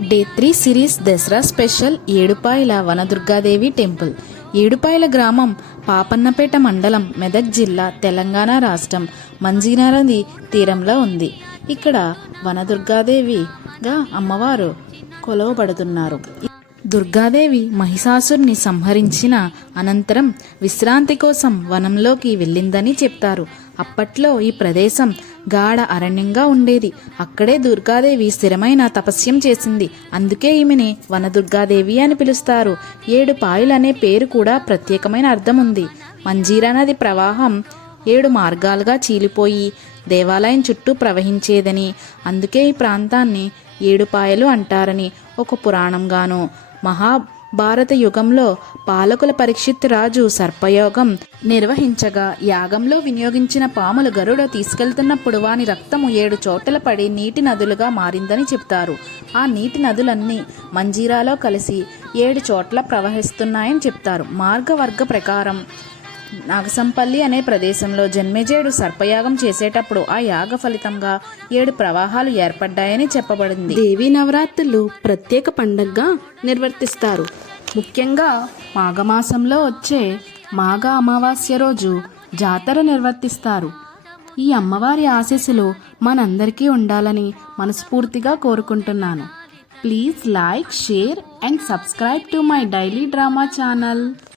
Day 3 series Dasara special Edupayala Vana Durga Devi temple. Edupayala గ్రామం పాపన్నపేట మండలం, మెదక్ జిల్లా, తెలంగాణ రాష్ట్రం మంజీరా నది తీరంలో ఉంది. ఇక్కడ వనదుర్గాదేవిగా అమ్మవారు కొలవబడుతున్నారు. దుర్గాదేవి మహిషాసురుని సంహరించిన అనంతరం విశ్రాంతి కోసం వనంలోకి వెళ్ళిందని చెప్తారు. అప్పట్లో ఈ ప్రదేశం గాఢ అరణ్యంగా ఉండేది. అక్కడే దుర్గాదేవి స్థిరమైన తపస్యం చేసింది. అందుకే ఈమెని వనదుర్గాదేవి అని పిలుస్తారు. 7 పాయలు అనే పేరు కూడా ప్రత్యేకమైన అర్థం ఉంది. మంజీరా నది ప్రవాహం 7 మార్గాలుగా చీలిపోయి దేవాలయం చుట్టూ ప్రవహించేదని, అందుకే ఈ ప్రాంతాన్ని 7 పాయలు అంటారని ఒక పురాణంగాను, మహాభారత యుగంలో పాలకుల పరీక్షిత్ రాజు సర్పయోగం నిర్వహించగా యాగంలో వినియోగించిన పాములు గరుడ తీసుకెళ్తున్నప్పుడు వాని రక్తము 7 చోట్ల పడి నీటి నదులుగా మారిందని చెప్తారు. ఆ నీటి నదులన్నీ మంజీరాలో కలిసి 7 చోట్ల ప్రవహిస్తున్నాయని చెప్తారు. మార్గవర్గ ప్రకారం నాగసంపల్లి అనే ప్రదేశంలో జన్మేజయుడు సర్పయాగం చేసేటప్పుడు ఆ యాగ ఫలితంగా 7 ప్రవాహాలు ఏర్పడ్డాయని చెప్పబడింది. దేవీ నవరాత్రులు ప్రత్యేక పండుగగా నిర్వర్తిస్తారు. ముఖ్యంగా మాఘమాసంలో వచ్చే మాఘ అమావాస్య రోజు జాతర నిర్వర్తిస్తారు. ఈ అమ్మవారి ఆశీస్సులు మనందరికీ ఉండాలని మనస్ఫూర్తిగా కోరుకుంటున్నాను. Please like, share and subscribe to my daily drama channel.